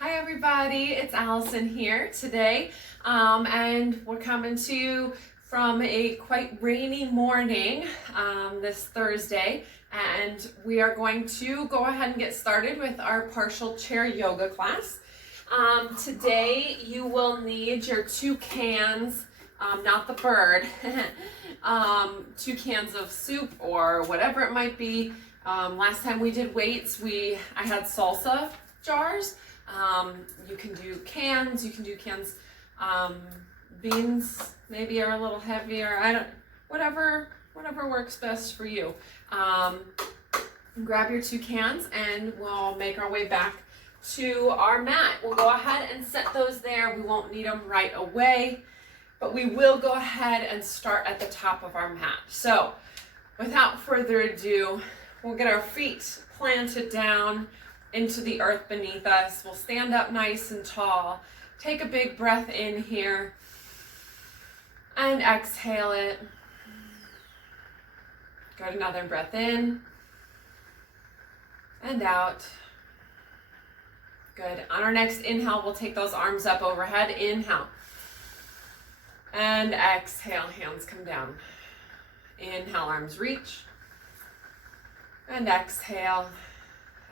Hi everybody, it's Allison here today, and we're coming to you from a quite rainy morning this Thursday, and we are going to go ahead and get started with our partial chair yoga class. Today you will need your 2 cans, not the bird, 2 cans of soup or whatever it might be. Last time we did weights, I had salsa jars. You can do cans, beans maybe are a little heavier, whatever works best for you. Grab your 2 cans and we'll make our way back to our mat. We'll go ahead and set those there. We won't need them right away, but we will go ahead and start at the top of our mat. So without further ado, we'll get our feet planted down into the earth beneath us. We'll stand up nice and tall. Take a big breath in here and exhale it. Good, another breath in and out. Good. On our next inhale, we'll take those arms up overhead. Inhale and exhale, hands come down. Inhale, arms reach, and exhale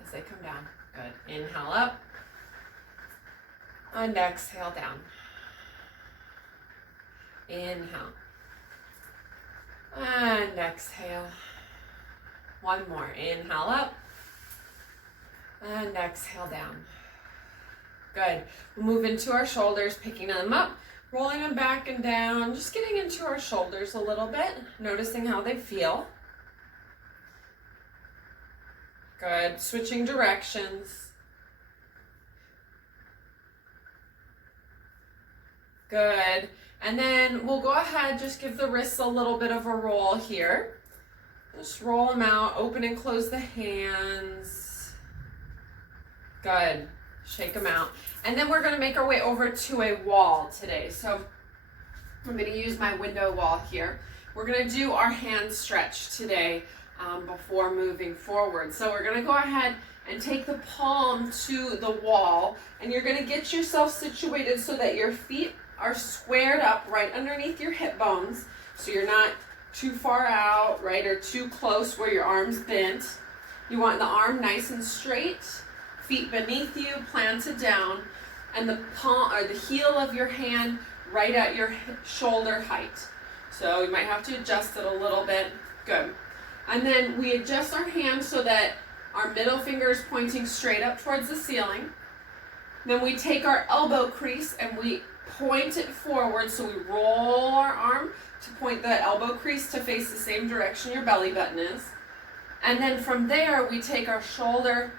as they come down. Good. Inhale up and exhale down. Inhale and exhale. One more. Inhale up and exhale down. Good. We'll move into our shoulders, picking them up, rolling them back and down, just getting into our shoulders a little bit, noticing how they feel. Good. Switching directions. Good. And then we'll go ahead, just give the wrists a little bit of a roll here. Just roll them out, open and close the hands. Good. Shake them out. And then we're going to make our way over to a wall today. So I'm going to use my window wall here. We're going to do our hand stretch today. Before moving forward. So we're going to go ahead and take the palm to the wall, and you're going to get yourself situated so that your feet are squared up right underneath your hip bones, so you're not too far out, right, or too close where your arm's bent. You want the arm nice and straight, feet beneath you, planted down, and the palm or the heel of your hand right at your shoulder height. So you might have to adjust it a little bit. Good. And then we adjust our hands so that our middle finger is pointing straight up towards the ceiling. Then we take our elbow crease and we point it forward. So we roll our arm to point the elbow crease to face the same direction your belly button is. And then from there, we take our shoulder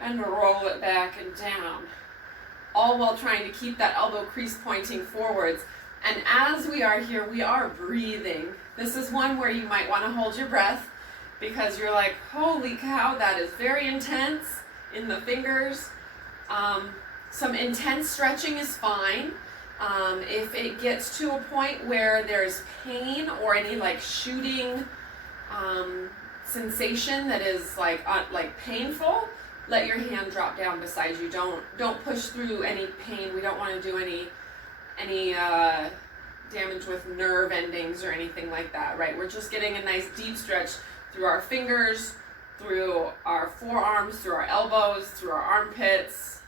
and roll it back and down, all while trying to keep that elbow crease pointing forwards. And as we are here, we are breathing. This is one where you might want to hold your breath, because you're like, holy cow, that is very intense in the fingers. Some intense stretching is fine. If it gets to a point where there's pain or any like shooting sensation that is like painful, let your hand drop down beside you. Don't push through any pain. We don't want to do any damage with nerve endings or anything like that, right? We're just getting a nice deep stretch through our fingers, through our forearms, through our elbows, through our armpits,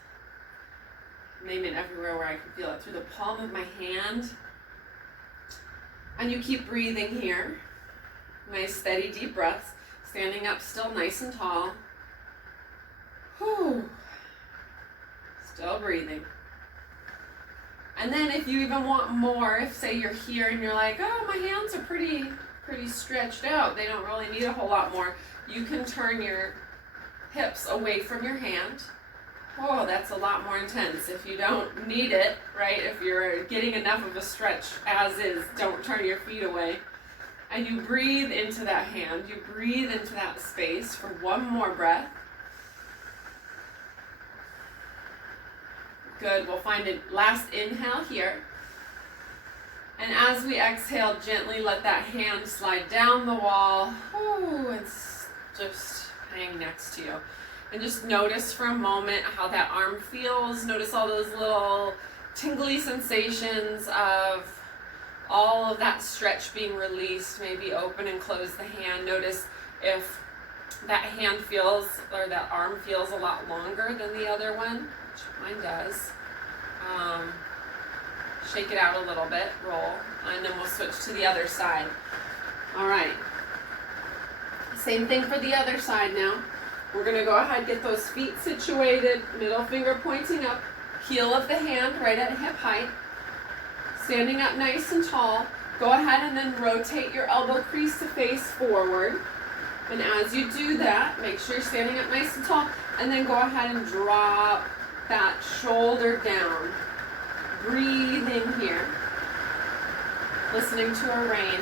name it, everywhere where I can feel it, through the palm of my hand. And you keep breathing here. Nice, steady, deep breaths. Standing up still nice and tall. Whew. Still breathing. And then if you even want more, if say you're here and you're like, oh, my hands are pretty stretched out, they don't really need a whole lot more, you can turn your hips away from your hand. Oh, that's a lot more intense. If you don't need it, right, if you're getting enough of a stretch as is, don't turn your feet away. And you breathe into that hand, you breathe into that space for one more breath. Good, we'll find a last inhale here. And as we exhale, gently let that hand slide down the wall. Ooh, and just hang next to you. And just notice for a moment how that arm feels. Notice all those little tingly sensations of all of that stretch being released. Maybe open and close the hand. Notice if that hand feels, or that arm feels a lot longer than the other one, which mine does. Shake it out a little bit, roll, and then we'll switch to the other side. All right. Same thing for the other side now. We're going to go ahead, get those feet situated, middle finger pointing up, heel of the hand right at hip height. Standing up nice and tall. Go ahead and then rotate your elbow crease to face forward. And as you do that, make sure you're standing up nice and tall. And then go ahead and drop that shoulder down. Breathe in here. Listening to a rain.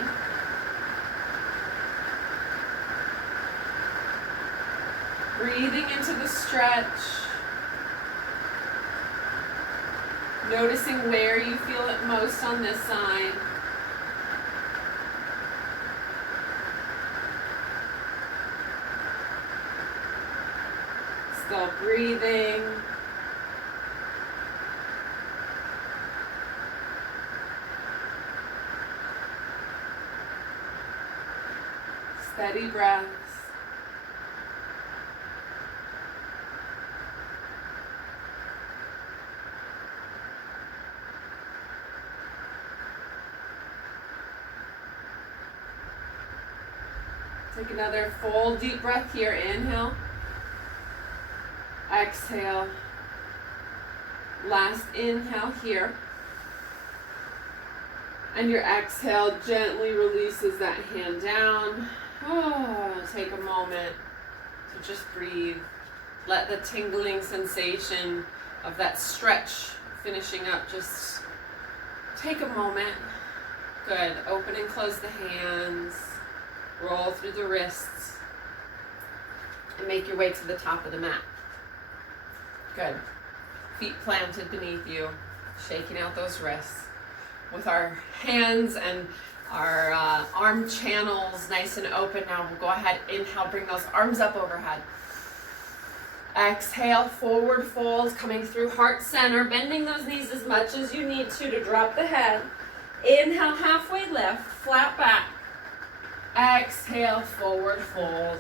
Breathing into the stretch. Noticing where you feel it most on this side. Still breathing. Steady breaths. Take another full deep breath here. Inhale. Exhale. Last inhale here. And your exhale gently releases that hand down. Oh, take a moment to just breathe. Let the tingling sensation of that stretch finishing up just take a moment. Good. Open and close the hands. Roll through the wrists. And make your way to the top of the mat. Good. Feet planted beneath you. Shaking out those wrists. With our hands and our arm channels nice and open. Now we'll go ahead, inhale, bring those arms up overhead. Exhale, forward fold, coming through heart center, bending those knees as much as you need to drop the head. Inhale, halfway lift, flat back. Exhale, forward fold.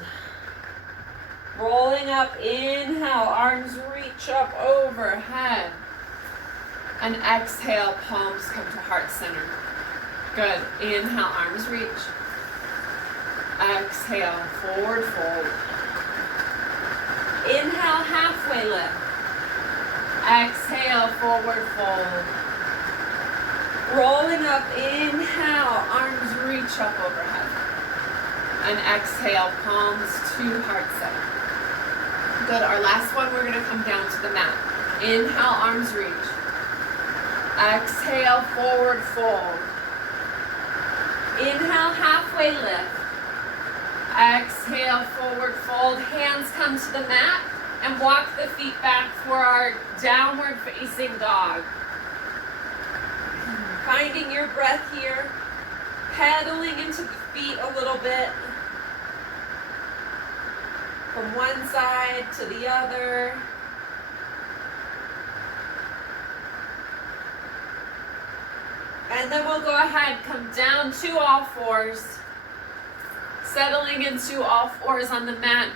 Rolling up, inhale, arms reach up overhead. And exhale, palms come to heart center. Good. Inhale, arms reach. Exhale, forward fold. Inhale, halfway lift. Exhale, forward fold. Rolling up, inhale, arms reach up overhead. And exhale, palms to heart center. Good. Our last one, we're going to come down to the mat. Inhale, arms reach. Exhale, forward fold. Inhale, halfway lift. Exhale, forward fold. Hands come to the mat and walk the feet back for our downward facing dog. Finding your breath here. Pedaling into the feet a little bit. From one side to the other. And then we'll go ahead, come down to all fours. Settling into all fours on the mat.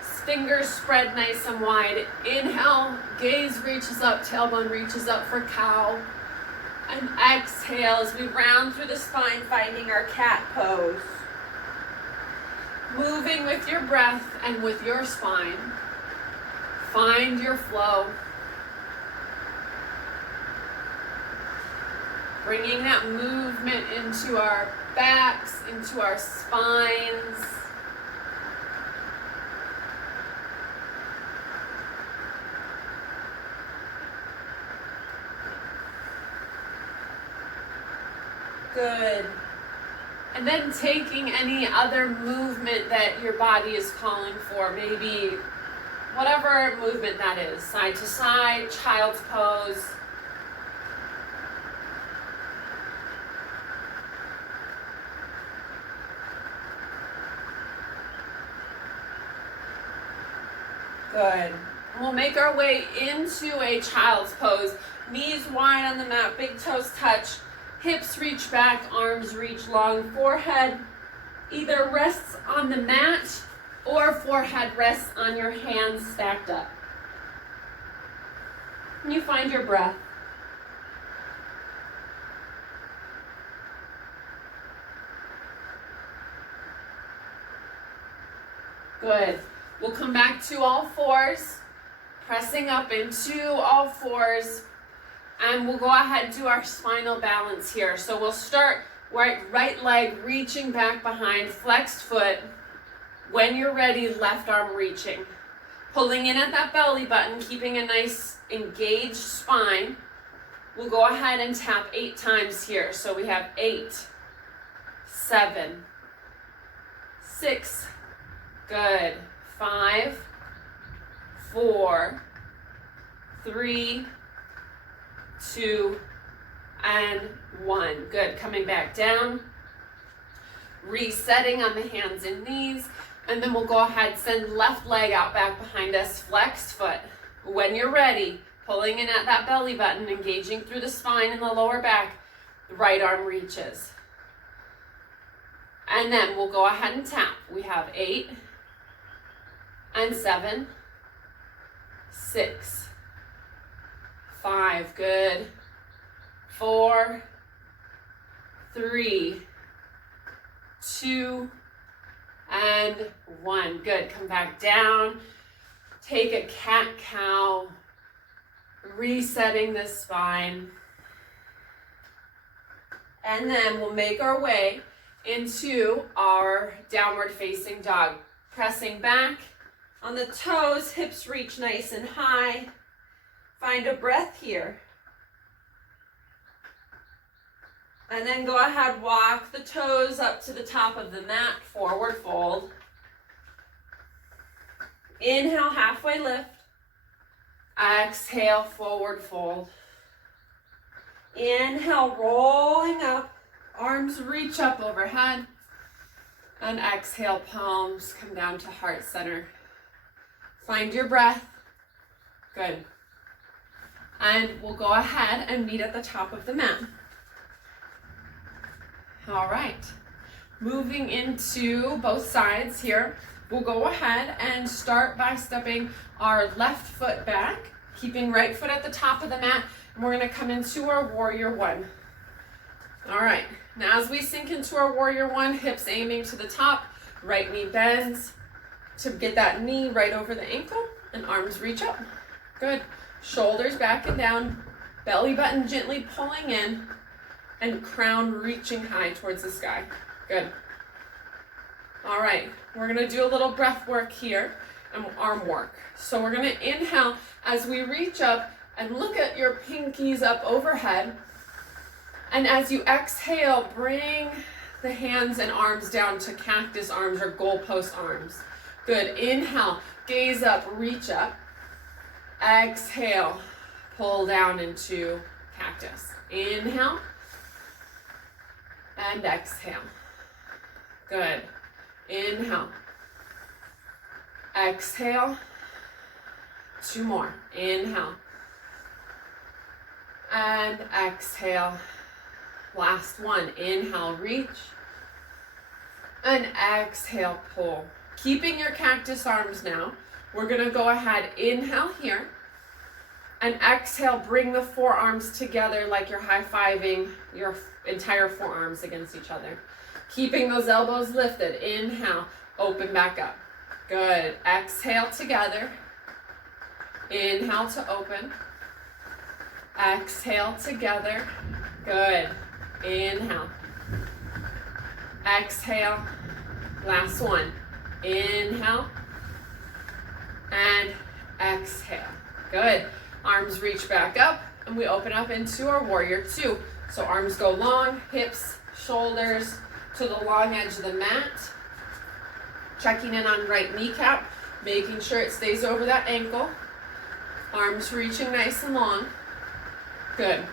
Fingers spread nice and wide. Inhale, gaze reaches up, tailbone reaches up for cow. And exhale as we round through the spine, finding our cat pose. Moving with your breath and with your spine. Find your flow. Bringing that movement into our backs, into our spines. Good. And then taking any other movement that your body is calling for, maybe whatever movement that is, side to side, child's pose. Good. We'll make our way into a child's pose. Knees wide on the mat, big toes touch, hips reach back, arms reach long, forehead either rests on the mat or forehead rests on your hands stacked up. And you find your breath. Good. We'll come back to all fours, pressing up into all fours, and we'll go ahead and do our spinal balance here. So we'll start right leg reaching back behind, flexed foot. When you're ready, left arm reaching. Pulling in at that belly button, keeping a nice engaged spine. We'll go ahead and tap 8 times here. So we have 8, 7, 6, good, 5, 4, 3, 2, and 1. Good. Coming back down. Resetting on the hands and knees. And then we'll go ahead, send left leg out back behind us, flexed foot. When you're ready, pulling in at that belly button, engaging through the spine and the lower back, the right arm reaches. And then we'll go ahead and tap. We have 8 and 7, 6, 5, good, 4, 3, 2, and 1. Good. Come back down. Take a cat-cow. Resetting the spine. And then we'll make our way into our downward facing dog. Pressing back on the toes, hips reach nice and high. Find a breath here. And then go ahead, walk the toes up to the top of the mat, forward fold. Inhale, halfway lift. Exhale, forward fold. Inhale, rolling up. Arms reach up overhead. And exhale, palms come down to heart center. Find your breath. Good. And we'll go ahead and meet at the top of the mat. All right, moving into both sides here, we'll go ahead and start by stepping our left foot back, keeping right foot at the top of the mat, and we're gonna come into our warrior one. All right, now as we sink into our warrior one, hips aiming to the top, right knee bends to get that knee right over the ankle, and arms reach up. Good, shoulders back and down, belly button gently pulling in, and crown reaching high towards the sky. Good. All right, we're gonna do a little breath work here and arm work. So we're gonna inhale as we reach up and look at your pinkies up overhead. And as you exhale, bring the hands and arms down to cactus arms or goalpost arms. Good, inhale, gaze up, reach up. Exhale, pull down into cactus. Inhale. And exhale. Good. Inhale. Exhale. 2 more. Inhale. And exhale. Last one. Inhale, reach. And exhale, pull. Keeping your cactus arms now. We're going to go ahead, inhale here. And exhale, bring the forearms together like you're high-fiving your entire forearms against each other. Keeping those elbows lifted. Inhale, open back up. Good. Exhale together. Inhale to open. Exhale together. Good. Inhale. Exhale. Last one. Inhale. And exhale. Good. Arms reach back up, and we open up into our warrior two. So arms go long, hips, shoulders to the long edge of the mat. Checking in on right kneecap, making sure it stays over that ankle. Arms reaching nice and long. Good.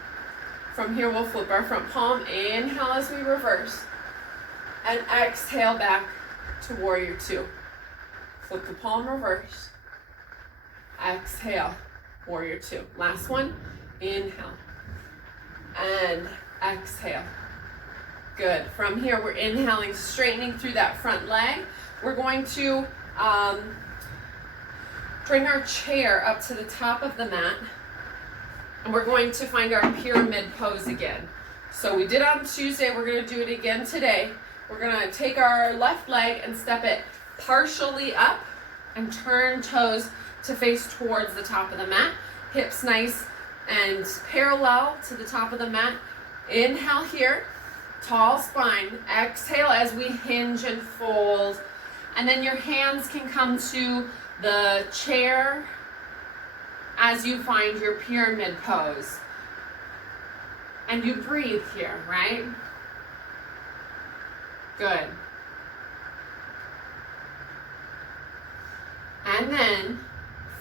From here, we'll flip our front palm. Inhale as we reverse. And exhale back to warrior two. Flip the palm, reverse. exhale, warrior two. Last one, inhale, and exhale. Good. From here, we're inhaling, straightening through that front leg. We're going to bring our chair up to the top of the mat, and we're going to find our pyramid pose again. So we did on Tuesday, we're going to do it again today. We're going to take our left leg and step it partially up and turn toes to face towards the top of the mat. Hips nice and parallel to the top of the mat. Inhale here, tall spine. Exhale as we hinge and fold. And then your hands can come to the chair as you find your pyramid pose. And you breathe here, right? Good. And then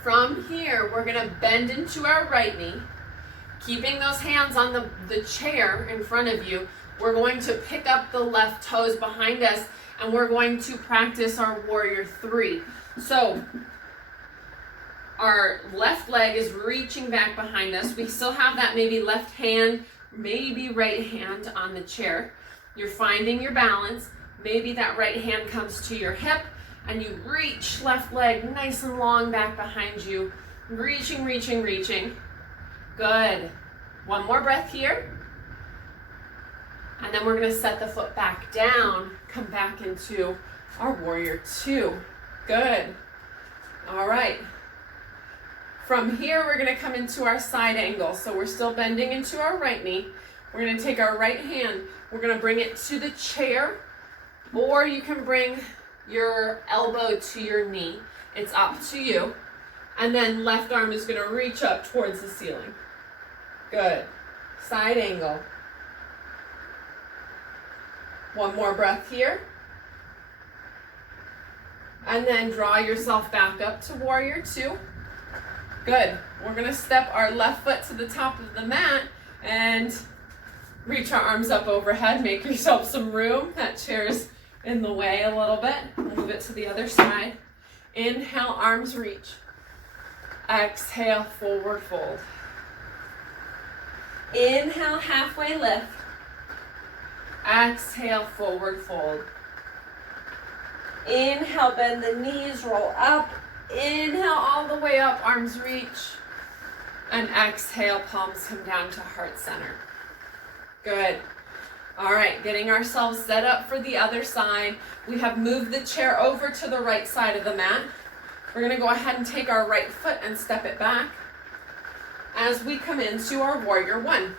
from here, we're gonna bend into our right knee, keeping those hands on the chair in front of you. We're going to pick up the left toes behind us, and we're going to practice our warrior three. So our left leg is reaching back behind us. We still have that maybe left hand, maybe right hand on the chair. You're finding your balance. Maybe that right hand comes to your hip, and you reach left leg nice and long back behind you. Reaching, reaching, reaching. Good. One more breath here. And then we're going to set the foot back down, come back into our warrior two. Good. All right. From here, we're going to come into our side angle. So we're still bending into our right knee. We're going to take our right hand. We're going to bring it to the chair, or you can bring your elbow to your knee. It's up to you. And then left arm is going to reach up towards the ceiling. Good. Side angle. One more breath here. And then draw yourself back up to warrior two. Good. We're going to step our left foot to the top of the mat and reach our arms up overhead. Make yourself some room. That chair's in the way a little bit. Move it to the other side. Inhale, arms reach. Exhale, forward fold. Inhale, halfway lift. Exhale, forward fold. Inhale, bend the knees, roll up. Inhale, all the way up, arms reach. And exhale, palms come down to heart center. Good. All right, getting ourselves set up for the other side. We have moved the chair over to the right side of the mat. We're going to go ahead and take our right foot and step it back as we come into our warrior one.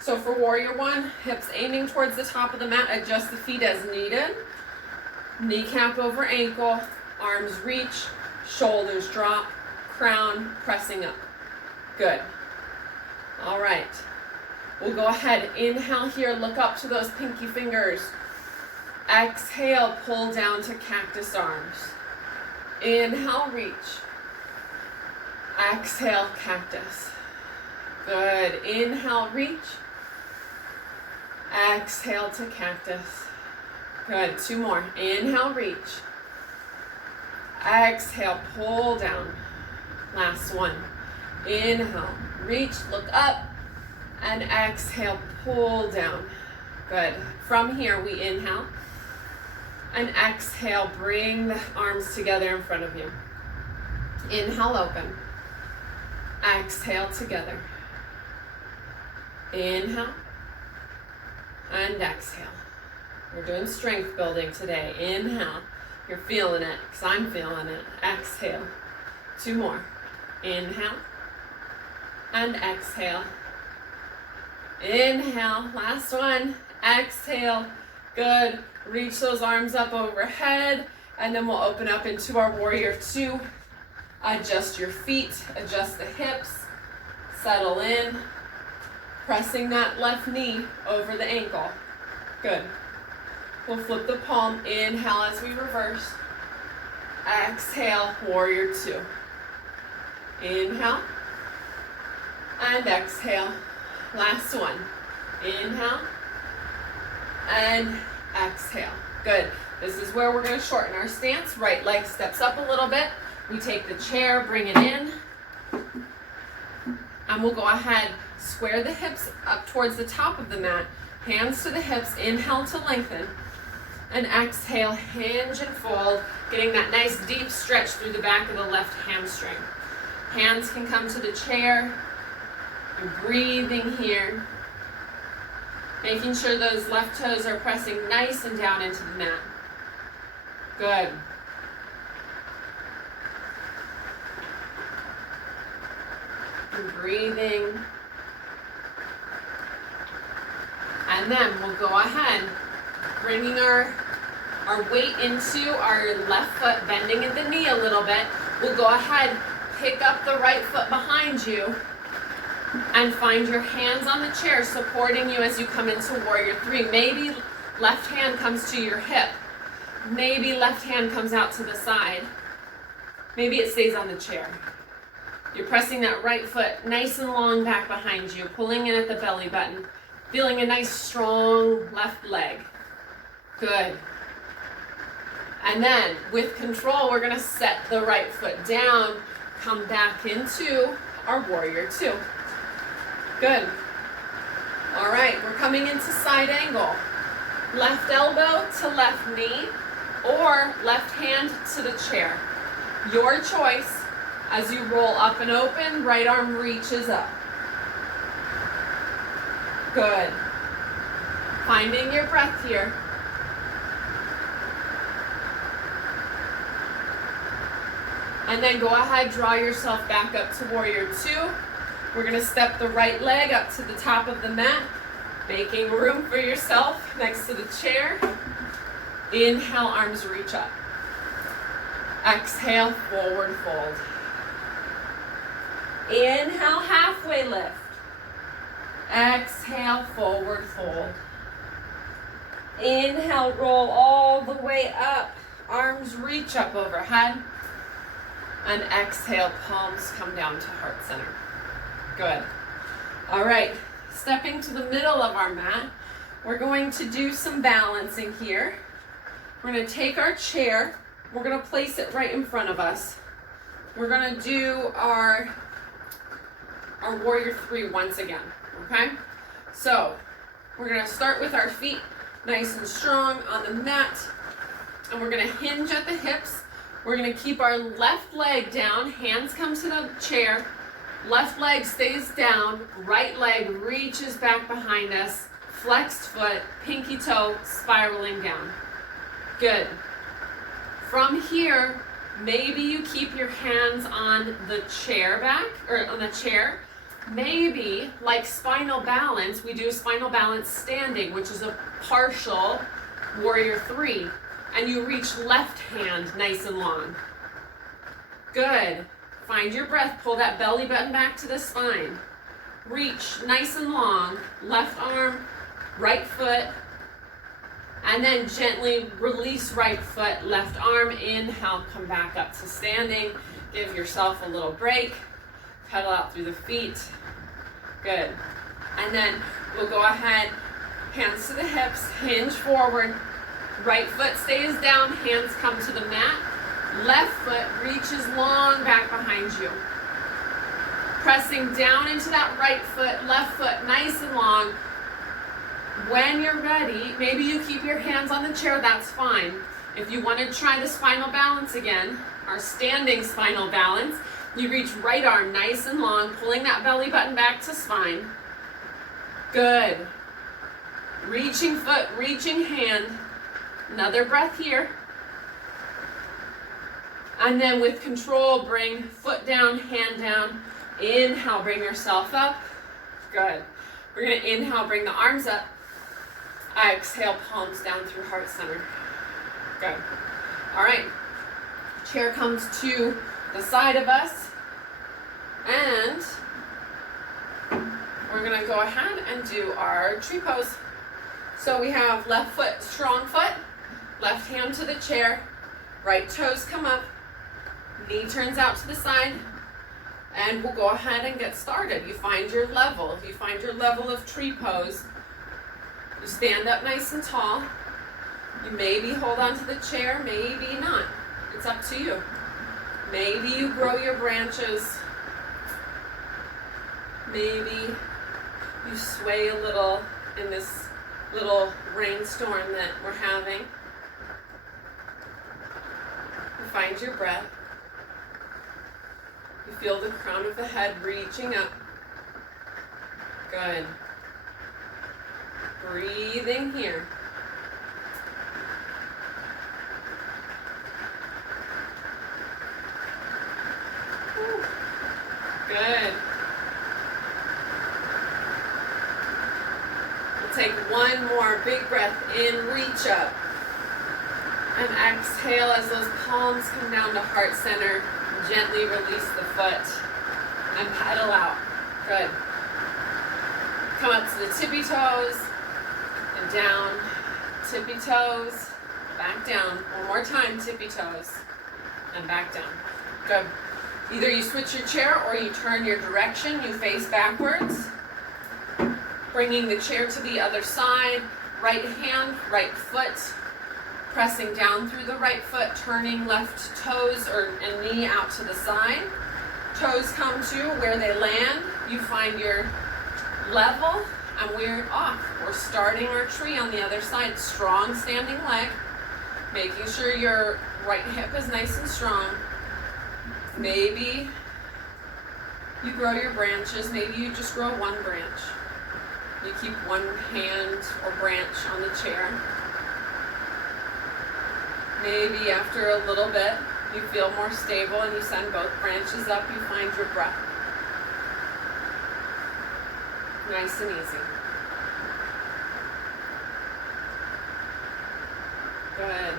So for warrior one, hips aiming towards the top of the mat, adjust the feet as needed. Kneecap over ankle, arms reach, shoulders drop, crown pressing up. Good. All right. We'll go ahead, inhale here, look up to those pinky fingers. Exhale, pull down to cactus arms. Inhale, reach. Exhale, cactus. Good. Inhale, reach. Exhale to cactus. Good. Two more. Inhale, reach. Exhale, pull down. Last one. Inhale, reach, look up. And exhale, pull down. Good. From here, we inhale. And exhale, bring the arms together in front of you. Inhale, open. Exhale, together. Inhale. And exhale. We're doing strength building today. Inhale. You're feeling it, because I'm feeling it. Exhale. Two more. Inhale. And exhale. Inhale, last one, exhale, good. Reach those arms up overhead, and then we'll open up into our warrior two. Adjust your feet, adjust the hips, settle in, pressing that left knee over the ankle. Good. We'll flip the palm, inhale as we reverse. Exhale, warrior two. Inhale, and exhale. Last one. Inhale and exhale. Good. This is where we're going to shorten our stance. Right leg steps up a little bit. We take the chair, bring it in, and we'll go ahead, square the hips up towards the top of the mat, hands to the hips, inhale to lengthen, and exhale, hinge and fold, getting that nice deep stretch through the back of the left hamstring. Hands can come to the chair. You're breathing here, making sure those left toes are pressing nice and down into the mat. Good. And breathing. And then we'll go ahead, bringing our weight into our left foot, bending at the knee a little bit. We'll go ahead, pick up the right foot behind you, and find your hands on the chair supporting you as you come into Warrior Three. Maybe left hand comes to your hip. Maybe left hand comes out to the side. Maybe it stays on the chair. You're pressing that right foot nice and long back behind you, pulling in at the belly button, feeling a nice strong left leg. Good. And then with control, we're gonna set the right foot down, come back into our Warrior Two. Good. All right, we're coming into side angle. Left elbow to left knee, or left hand to the chair. Your choice. As you roll up and open, right arm reaches up. Good. Finding your breath here. And then go ahead, draw yourself back up to Warrior Two. We're gonna step the right leg up to the top of the mat, making room for yourself next to the chair. Inhale, arms reach up. Exhale, forward fold. Inhale, halfway lift. Exhale, forward fold. Inhale, roll all the way up. Arms reach up overhead. And exhale, palms come down to heart center. Good. All right, stepping to the middle of our mat, we're going to do some balancing here. We're going to take our chair, we're going to place it right in front of us. We're going to do our Warrior Three once again, okay? So, we're going to start with our feet nice and strong on the mat, and we're going to hinge at the hips. We're going to keep our left leg down, hands come to the chair, left leg stays down, right leg reaches back behind us, flexed foot, pinky toe spiraling down. Good. From here, maybe you keep your hands on the chair back, or on the chair. Maybe, like spinal balance, we do spinal balance standing, which is a partial Warrior Three. And you reach left hand nice and long. Good. Find your breath, pull that belly button back to the spine. Reach nice and long, left arm, right foot, and then gently release right foot, left arm, inhale, come back up to standing. Give yourself a little break, pedal out through the feet. Good. And then we'll go ahead, hands to the hips, hinge forward, right foot stays down, hands come to the mat, left foot reaches long back behind you. Pressing down into that right foot, left foot nice and long. When you're ready, maybe you keep your hands on the chair, that's fine. If you want to try the spinal balance again, our standing spinal balance, you reach right arm nice and long, pulling that belly button back to spine. Good. Reaching foot, reaching hand. Another breath here. And then with control, bring foot down, hand down. Inhale, bring yourself up. Good. We're going to inhale, bring the arms up. Exhale, palms down through heart center. Good. All right. Chair comes to the side of us. And we're going to go ahead and do our tree pose. So we have left foot, strong foot, left hand to the chair, right toes come up, knee turns out to the side, and we'll go ahead and get started. You find your level. You find your level of tree pose. You stand up nice and tall. You maybe hold on to the chair, maybe not. It's up to you. Maybe you grow your branches. Maybe you sway a little in this little rainstorm that we're having. You find your breath. You feel the crown of the head reaching up. Good. Breathing here. Whew. Good. We'll take one more big breath in, reach up. And exhale as those palms come down to heart center. Gently release the foot and pedal out. Good. Come up to the tippy toes and down. Tippy toes, back down. One more time, tippy toes and back down. Good. Either you switch your chair or you turn your direction. You face backwards. Bringing the chair to the other side. Right hand, right foot. Pressing down through the right foot, turning left toes and knee out to the side. Toes come to where they land. You find your level and we're off. We're starting our tree on the other side. Strong standing leg. Making sure your right hip is nice and strong. Maybe you grow your branches. Maybe you just grow one branch. You keep one hand or branch on the chair. Maybe after a little bit, you feel more stable and you send both branches up, you find your breath. Nice and easy. Good.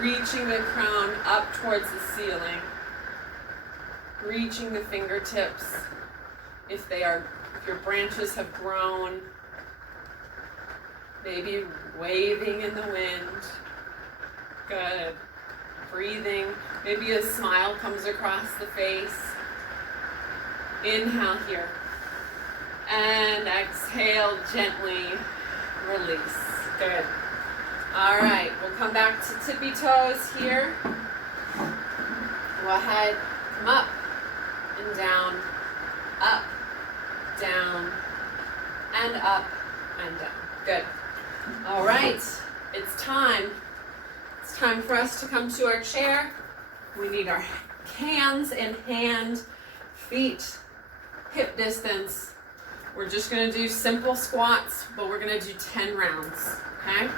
Reaching the crown up towards the ceiling. Reaching the fingertips if your branches have grown. Maybe waving in the wind. Good. Breathing. Maybe a smile comes across the face. Inhale here. And exhale, gently release. Good. All right, we'll come back to tippy toes here. Go ahead, come up and down, up, down, and up and down. Good. All right, it's time. It's time for us to come to our chair. We need our hands in hand, feet hip distance. We're just gonna do simple squats, but we're gonna do 10 rounds, okay?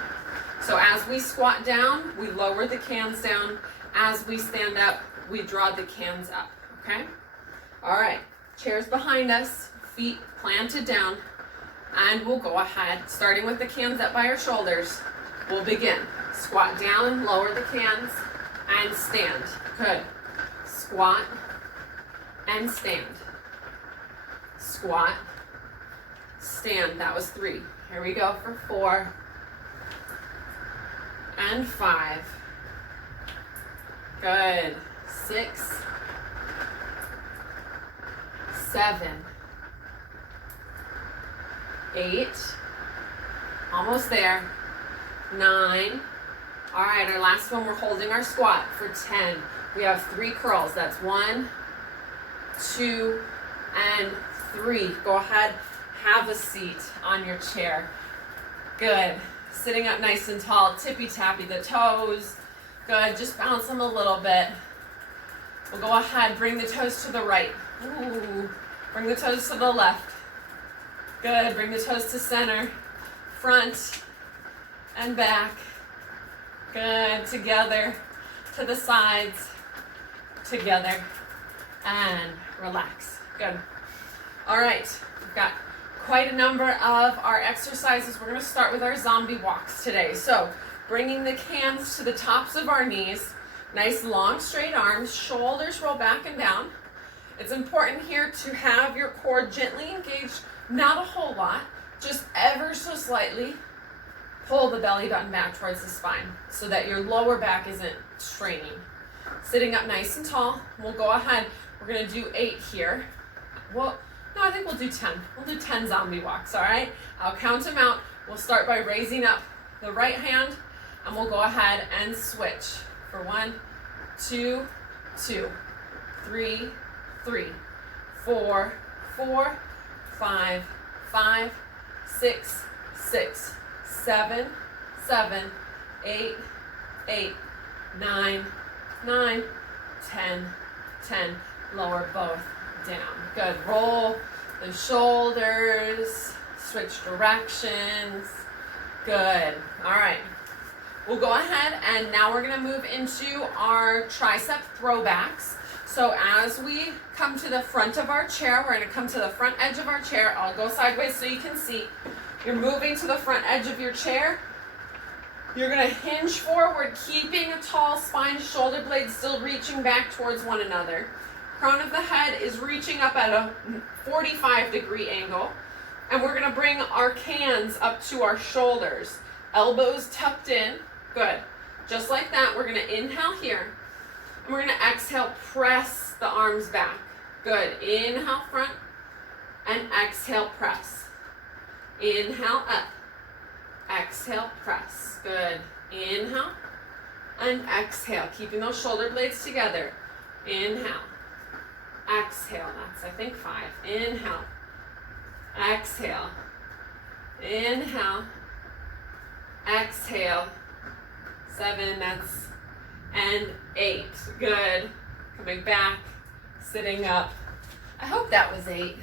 So as we squat down, we lower the cans down. As we stand up, we draw the cans up, okay? All right, chairs behind us, feet planted down. And we'll go ahead, starting with the cans up by our shoulders. We'll begin. Squat down, lower the cans, and stand. Good. Squat and stand. Squat, stand. That was 3. Here we go for 4 and 5. Good. 6, 7, 8, almost there, 9. All right, our last one, we're holding our squat for 10. We have 3 curls. That's 1, 2, and 3. Go ahead, have a seat on your chair. Good. Sitting up nice and tall, tippy-tappy the toes. Good, just bounce them a little bit. We'll go ahead, bring the toes to the right. Ooh. Bring the toes to the left. Good, bring the toes to center, front and back. Good, together, to the sides, together, and relax. Good. All right, we've got quite a number of our exercises. We're gonna start with our zombie walks today. So, bringing the cans to the tops of our knees, nice long straight arms, shoulders roll back and down. It's important here to have your core gently engaged, not a whole lot, just ever so slightly. Pull the belly button back towards the spine so that your lower back isn't straining. Sitting up nice and tall. We'll go ahead. We're gonna do 8 here. Well, no, I think we'll do 10. We'll do 10 zombie walks, all right? I'll count them out. We'll start by raising up the right hand, and we'll go ahead and switch for 1, 2, 2, 3, 3, 4, 4, 5, 5, 6, 6, 7, 7, 8, 8, 9, 9, 10, 10. Lower both down. Good. Roll the shoulders. Switch directions. Good. All right. We'll go ahead and now we're going to move into our tricep throwbacks. So as we come to the front of our chair, we're going to come to the front edge of our chair. I'll go sideways so you can see. You're moving to the front edge of your chair. You're going to hinge forward, keeping a tall spine, shoulder blades still reaching back towards one another. Crown of the head is reaching up at a 45-degree angle. And we're going to bring our hands up to our shoulders. Elbows tucked in. Good. Just like that, we're going to inhale here. And we're going to exhale, press the arms back. Good. Inhale, front. And exhale, press. Inhale, up. Exhale, press. Good. Inhale. And exhale. Keeping those shoulder blades together. Inhale. Exhale. That's, I think, 5. Inhale. Exhale. Inhale. Exhale. 7, that's, and 8. Good. Coming back, sitting up. I hope that was 8.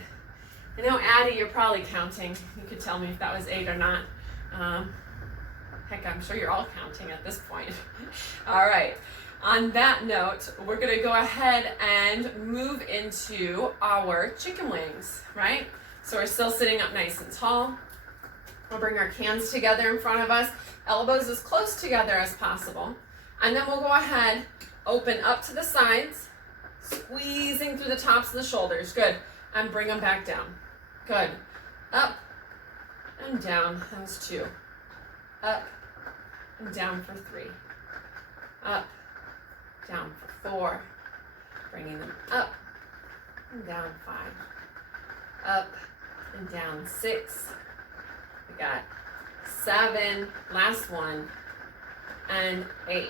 I know, Addie, you're probably counting. You could tell me if that was 8 or not. Heck, I'm sure you're all counting at this point. All right. On that note, we're going to go ahead and move into our chicken wings, right? So we're still sitting up nice and tall. We'll bring our hands together in front of us, elbows as close together as possible. And then we'll go ahead, open up to the sides, squeezing through the tops of the shoulders. Good. And bring them back down. Good. Up and down. That was 2. Up and down for 3. Up, down for 4. Bringing them up and down 5. Up and down 6. We got 7, last one, and 8.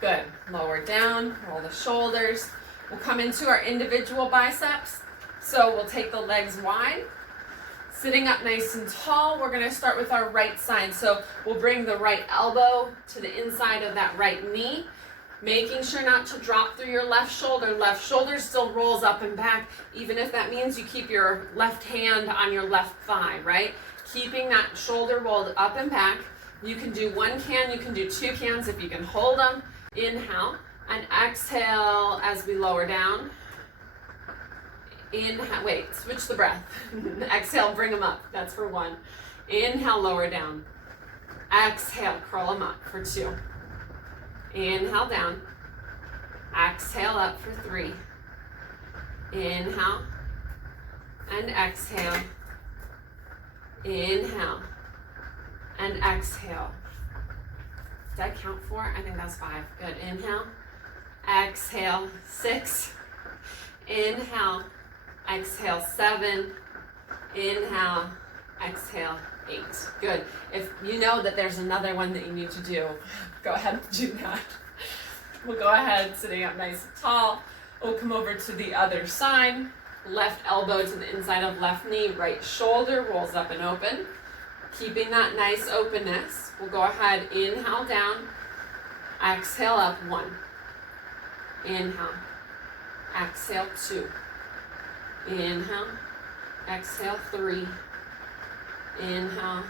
Good. Lower down, roll the shoulders. We'll come into our individual biceps. So we'll take the legs wide. Sitting up nice and tall, we're going to start with our right side. So we'll bring the right elbow to the inside of that right knee, making sure not to drop through your left shoulder. Left shoulder still rolls up and back, even if that means you keep your left hand on your left thigh, right? Keeping that shoulder rolled up and back. You can do 1 can, you can do 2 cans if you can hold them. Inhale and exhale as we lower down. Inhale, wait, switch the breath. Exhale, bring them up. That's for 1. Inhale, lower down. Exhale, curl them up for 2. Inhale, down. Exhale, up for 3. Inhale and exhale. Inhale and exhale. Did I count 4? I think that's 5. Good. Inhale. Exhale. 6. Inhale. Exhale. 7. Inhale. Exhale. 8. Good. If you know that there's another one that you need to do, go ahead and do that. We'll go ahead, sitting up nice and tall. We'll come over to the other side. Left elbow to the inside of left knee. Right shoulder rolls up and open. Keeping that nice openness. We'll go ahead, inhale down. Exhale up. 1. Inhale. Exhale. 2. Inhale. Exhale. 3. Inhale.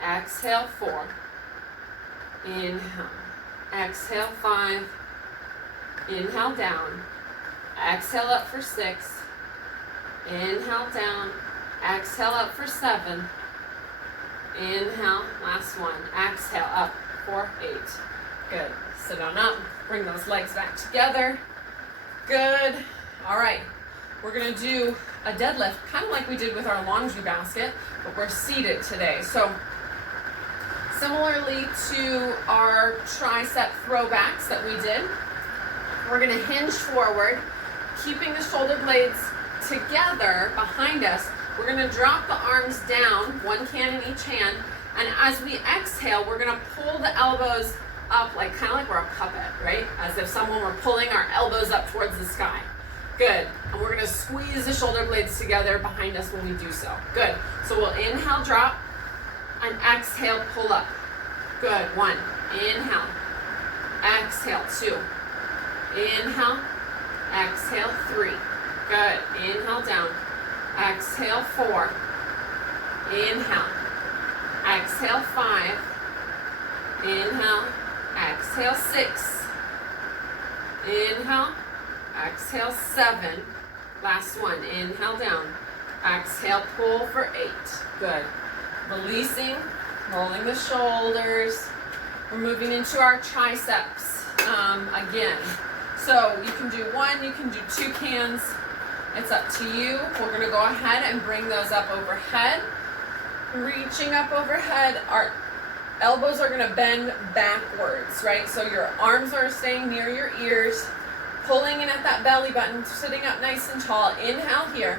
Exhale. 4. Inhale. Exhale. 5. Inhale down. Exhale up for 6. Inhale down. Exhale up for 7. Inhale. Last one. Exhale up for 8. Good. Sit on up. Bring those legs back together. Good. All right. We're going to do a deadlift, kind of like we did with our laundry basket, but we're seated today. So similarly to our tricep throwbacks that we did, we're going to hinge forward, keeping the shoulder blades together behind us. We're going to drop the arms down, 1 can in each hand, and as we exhale, we're going to pull the elbows up, like kind of like we're a puppet, right? As if someone were pulling our elbows up towards the sky. Good. And we're gonna squeeze the shoulder blades together behind us when we do so. Good. So we'll inhale, drop, and exhale, pull up. Good. 1. Inhale. Exhale. 2. Inhale. Exhale. 3. Good. Inhale, down. Exhale. 4. Inhale. Exhale. 5. Inhale. Exhale. 6. Inhale. Exhale. 7. Last one. Inhale, down. Exhale, pull for 8. Good. Releasing, rolling the shoulders. We're moving into our triceps again. So you can do 1, you can do 2 cans. It's up to you. We're going to go ahead and bring those up overhead. Reaching up overhead, our elbows are going to bend backwards, right? So your arms are staying near your ears, pulling in at that belly button, sitting up nice and tall. Inhale here.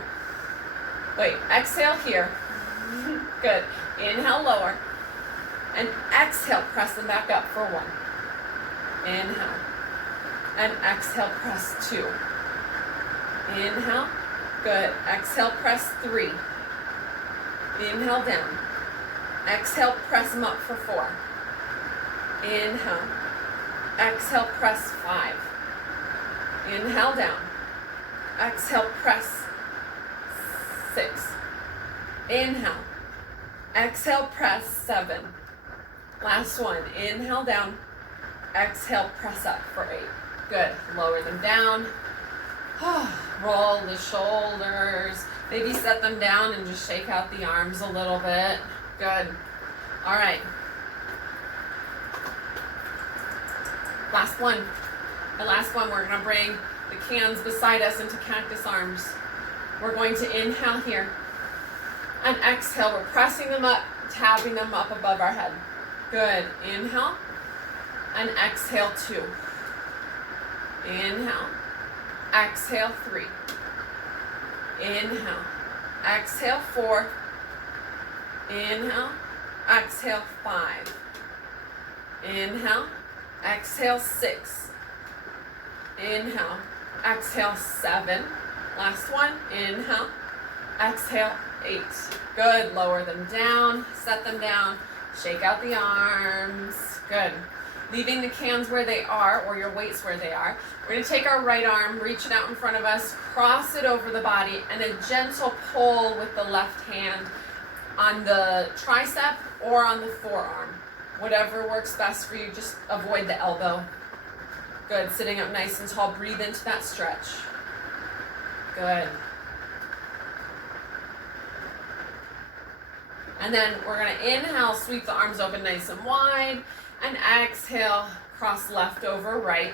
Wait, exhale here. Good. Inhale, lower. And exhale, press them back up for 1. Inhale. And exhale, press 2. Inhale. Good. Exhale, press 3. Inhale, down. Exhale, press them up for 4. Inhale. Exhale, press 5. Inhale, down. Exhale, press 6. Inhale. Exhale, press 7. Last one. Inhale, down. Exhale, press up for 8. Good. Lower them down. Roll the shoulders. Maybe set them down and just shake out the arms a little bit. Good. All right. Last one. The last one, we're going to bring the cans beside us into cactus arms. We're going to inhale here. And exhale, we're pressing them up, tapping them up above our head. Good. Inhale. And exhale, 2. Inhale. Exhale, 3. Inhale. Exhale, 4. Inhale. Exhale, 5. Inhale. Exhale, 6. Inhale. Exhale, 7. Last one. Inhale. Exhale, 8. Good. Lower them down. Set them down. Shake out the arms. Good. Leaving the cans where they are, or your weights where they are. We're going to take our right arm, reach it out in front of us, cross it over the body, and a gentle pull with the left hand on the tricep or on the forearm. Whatever works best for you, just avoid the elbow. Good. Sitting up nice and tall. Breathe into that stretch. Good. And then we're going to inhale, sweep the arms open nice and wide, and exhale, cross left over right,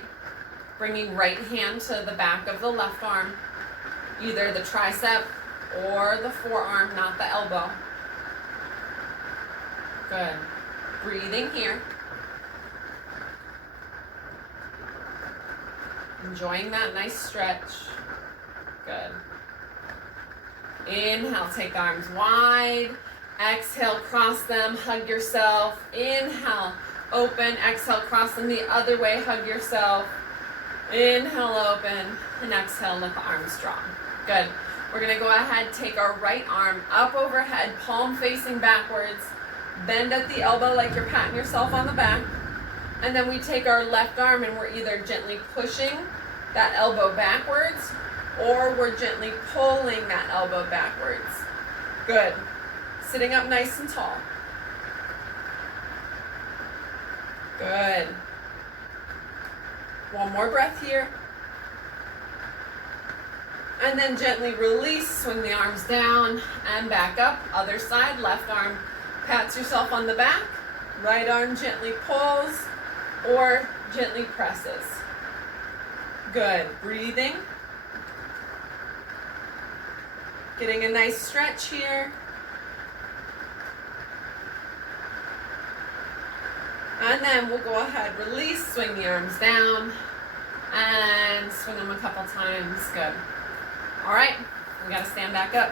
bringing right hand to the back of the left arm, either the tricep or the forearm, not the elbow. Good. Breathing here. Enjoying that nice stretch. Good. Inhale, take the arms wide. Exhale, cross them, hug yourself. Inhale, open. Exhale, cross them the other way, hug yourself. Inhale, open. And exhale, let the arms drop. Good. We're going to go ahead, take our right arm up overhead, palm facing backwards. Bend at the elbow like you're patting yourself on the back. And then we take our left arm and we're either gently pushing that elbow backwards or we're gently pulling that elbow backwards. Good. Sitting up nice and tall. Good. One more breath here. And then gently release, swing the arms down and back up. Other side, left arm pats yourself on the back. Right arm gently pulls or gently presses. Good. Breathing. Getting a nice stretch here. And then we'll go ahead, release, swing the arms down, and swing them a couple times. Good. All right, we gotta stand back up.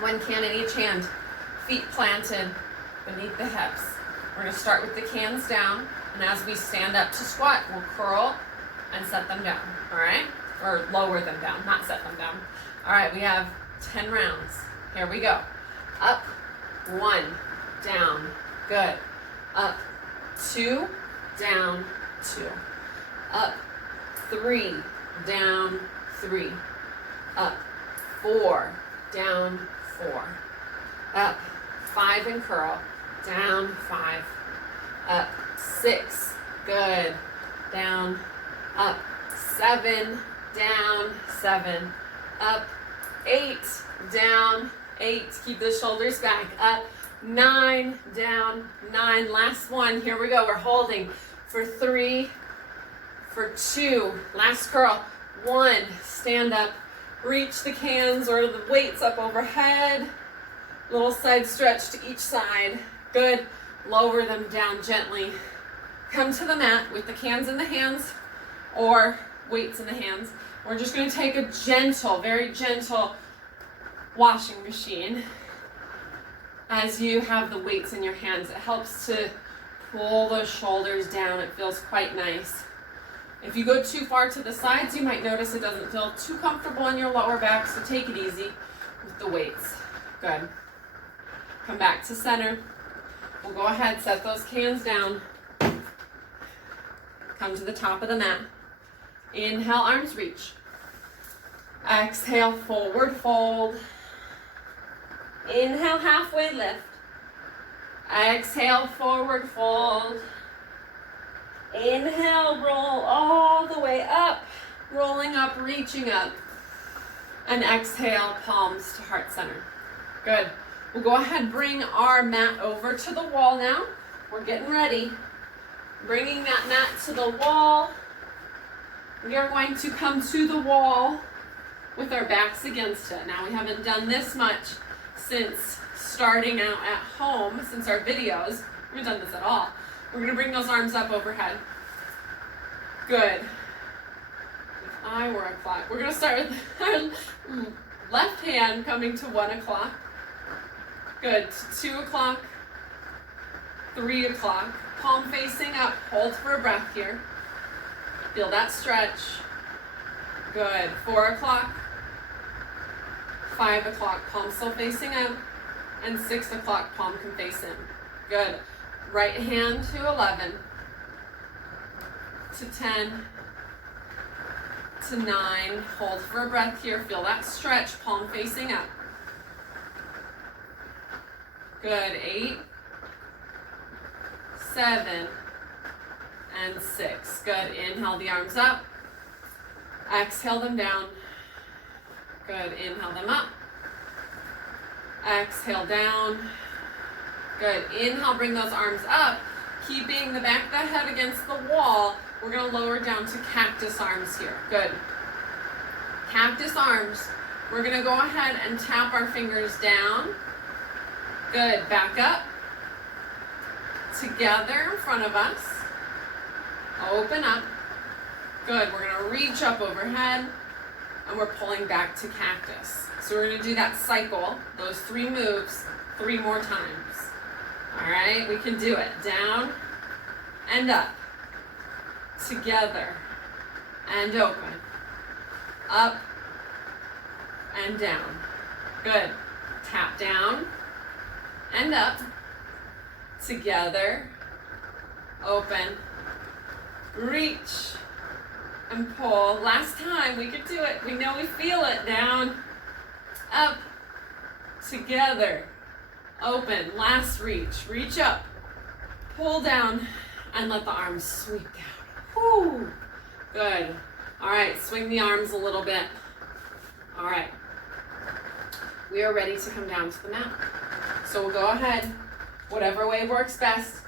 One can in each hand, feet planted beneath the hips. We're gonna start with the cans down, And as we stand up to squat, we'll curl and set them down, all right? Or lower them down, not set them down. All right, we have 10 rounds. Here we go. Up, 1, down, good. Up, 2, down, 2. Up, 3, down, 3. Up, 4, down, 4. Up, 5 and curl, down, 5. Up, 6, good, down, up, 7, down, 7. Up, 8, down, 8. Keep the shoulders back. Up, 9, down, 9. Last one. Here we go. We're holding for 3, for 2. Last curl. 1. Stand up. Reach the cans or the weights up overhead. Little side stretch to each side. Good. Lower them down gently. Come to the mat with the cans in the hands or weights in the hands. We're just going to take a gentle, very gentle washing machine as you have the weights in your hands. It helps to pull those shoulders down. It feels quite nice. If you go too far to the sides, you might notice it doesn't feel too comfortable in your lower back, so take it easy with the weights. Good. Come back to center. We'll go ahead, set those cans down. Come to the top of the mat. Inhale, arms reach. Exhale, forward fold. Inhale, halfway lift. Exhale, forward fold. Inhale, roll all the way up. Rolling up, reaching up. And exhale, palms to heart center. Good. We'll go ahead, bring our mat over to the wall now. We're getting ready. Bringing that mat to the wall. We are going to come to the wall with our backs against it. Now, we haven't done this much since starting out at home, since our videos. We haven't done this at all. We're going to bring those arms up overhead. Good. If I were a clock. We're going to start with our left hand coming to 1 o'clock. Good. 2 o'clock. 3 o'clock. Palm facing up. Hold for a breath here. Feel that stretch. Good. 4 o'clock. 5 o'clock. Palm still facing out. And 6 o'clock. Palm can face in. Good. Right hand to 11. To 10. To 9. Hold for a breath here. Feel that stretch. Palm facing up. Good. 8. 7. And 6. Good. Inhale the arms up. Exhale them down. Good. Inhale them up. Exhale down. Good. Inhale, bring those arms up. Keeping the back of the head against the wall. We're going to lower down to cactus arms here. Good. Cactus arms. We're going to go ahead and tap our fingers down. Good. Back up. Together in front of us. Open up. Good. We're going to reach up overhead. And we're pulling back to cactus. So we're going to do that cycle, those 3 moves, 3 more times. All right, we can do it. Down and up. Together and open. Up and down. Good. Tap down and up. Together. Open. Reach. And pull. Last time, we could do it. We know we feel it. Down, up, together, open. Last reach. Reach up, pull down, and let the arms sweep down. Whoo! Good. All right, swing the arms a little bit. All right. We are ready to come down to the mat. So we'll go ahead, whatever way works best.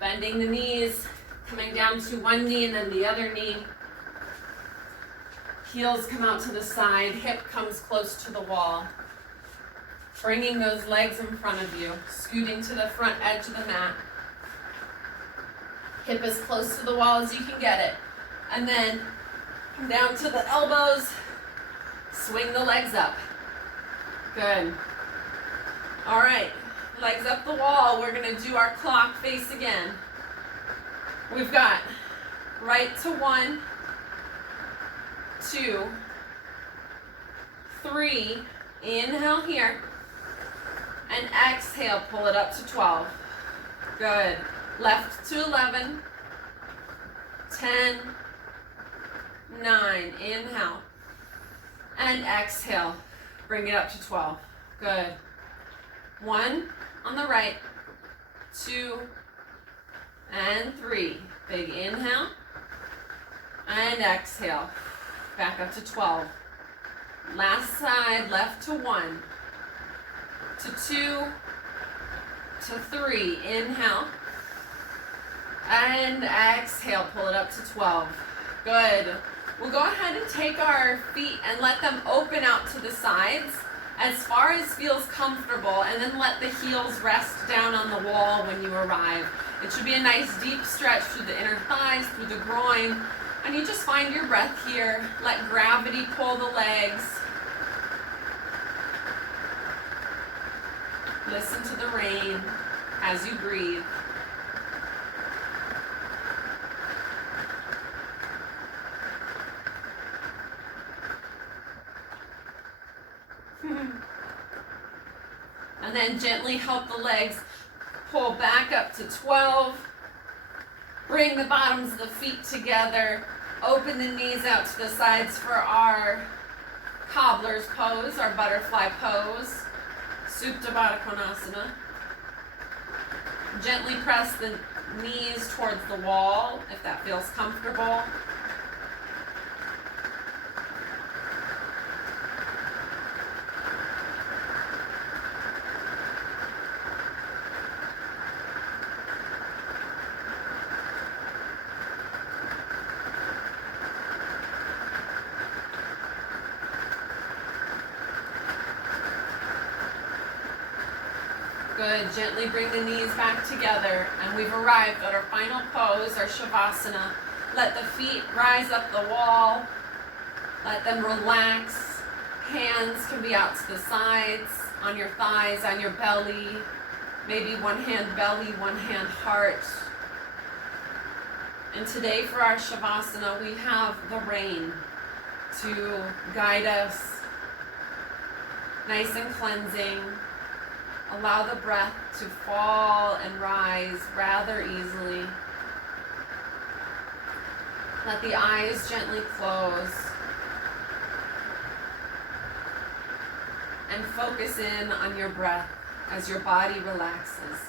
Bending the knees, coming down to one knee and then the other knee. Heels come out to the side, hip comes close to the wall. Bringing those legs in front of you, scooting to the front edge of the mat. Hip as close to the wall as you can get it. And then come down to the elbows, swing the legs up. Good. All right, legs up the wall. We're gonna do our clock face again. We've got right to 1, 2, 3. Inhale here. And exhale, pull it up to 12. Good. Left to 11. 10. 9. Inhale. And exhale. Bring it up to 12. Good. 1 on the right. 2. And 3. Big inhale. And exhale. Back up to 12. Last side, left to 1. To 2. To 3. Inhale. And exhale. Pull it up to 12. Good. We'll go ahead and take our feet and let them open out to the sides as far as feels comfortable, and then let the heels rest down on the wall when you arrive. It should be a nice deep stretch through the inner thighs, through the groin, and you just find your breath here. Let gravity pull the legs. Listen to the rain as you breathe. And then gently help the legs pull back up to 12. Bring the bottoms of the feet together. Open the knees out to the sides for our cobbler's pose, our butterfly pose. Supta Baddha Konasana. Gently press the knees towards the wall if that feels comfortable. Good. Gently bring the knees back together, and we've arrived at our final pose, our Shavasana. Let the feet rise up the wall. Let them relax. Hands can be out to the sides, on your thighs, on your belly. Maybe one hand belly, one hand heart. And today for our Shavasana, we have the rain to guide us. Nice and cleansing. Allow the breath to fall and rise rather easily. Let the eyes gently close. And focus in on your breath as your body relaxes.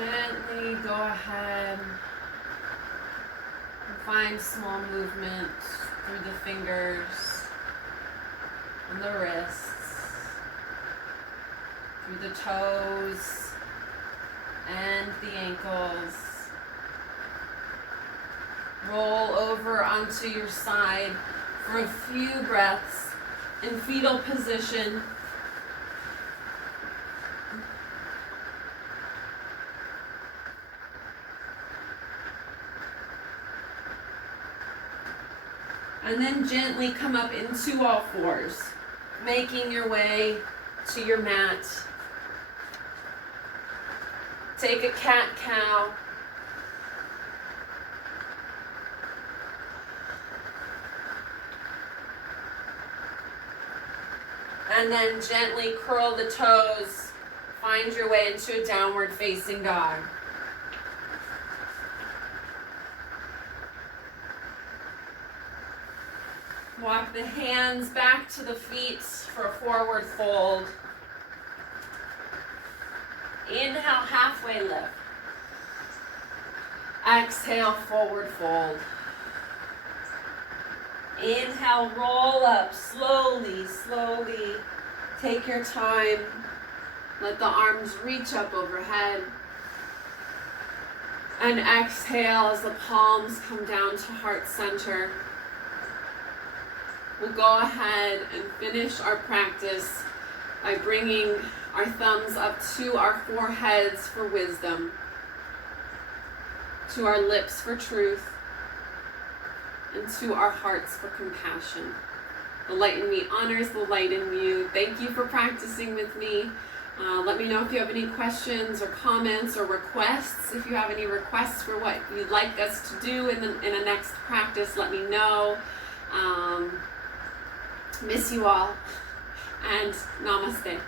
Gently go ahead and find small movement through the fingers and the wrists, through the toes and the ankles. Roll over onto your side for a few breaths in fetal position. And then gently come up into all fours, making your way to your mat. Take a cat-cow. And then gently curl the toes. Find your way into a downward facing dog. Walk the hands back to the feet for a forward fold. Inhale, halfway lift. Exhale, forward fold. Inhale, roll up slowly, slowly. Take your time. Let the arms reach up overhead. And exhale as the palms come down to heart center. We'll go ahead and finish our practice by bringing our thumbs up to our foreheads for wisdom, to our lips for truth, and to our hearts for compassion. The light in me honors the light in you. Thank you for practicing with me. Let me know if you have any questions or comments or requests. If you have any requests for what you'd like us to do in a next practice, let me know. Miss you all, and namaste.